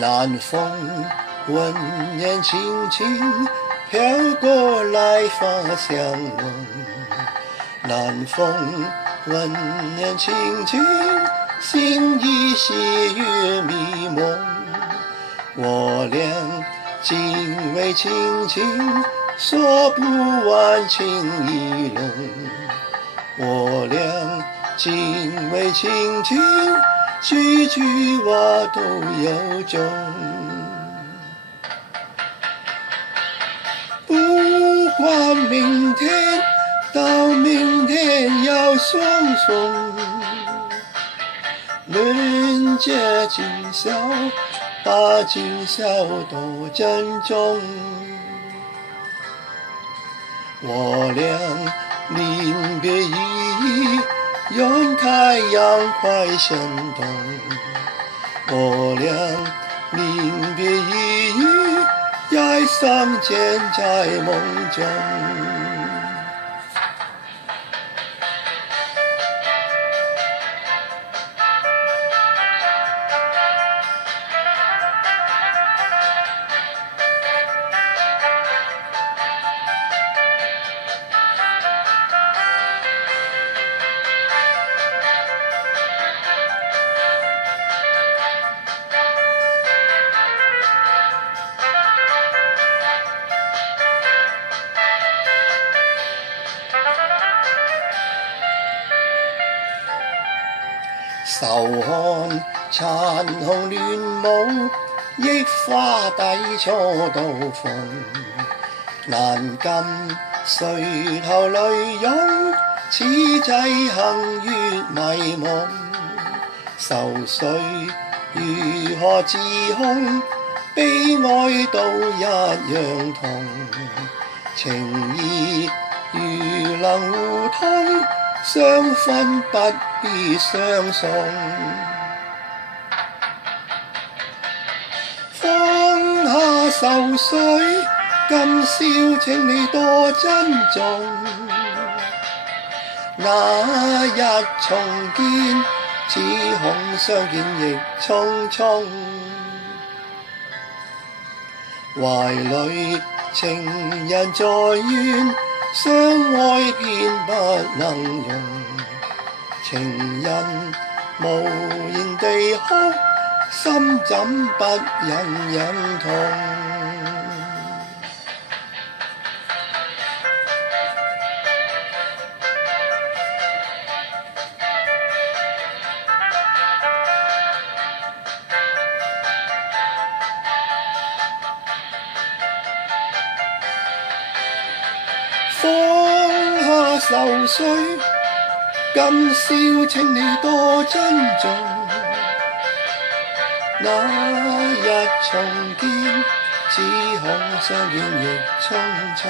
南風溫然輕輕飄過來花香濃，南風溫然輕輕，心已細雨迷蒙。我倆緊偎親親，說不完情意濃。我倆緊偎親親，句句話都有種。不管明天，到明天要雙雙，論結今宵，把今宵多珍重。我倆臨別依依，願太陽快升東。我倆臨別依依，愛相見在夢中。愁看殘紅亂舞，憶花低錯刀鋒。難禁垂頭淚湧，此際行月迷夢。愁緒如何自控？悲哀都一樣痛。情意如能互通，相分不必相送。放下愁緒，今宵請你多珍重。那日重見，此空相見亦匆匆。懷裡情人在怨，相愛偏不能容。情人無言地哭，心怎不隱隱痛？放下愁緒，今宵請你多珍重。那日重見，此空相見亦匆匆。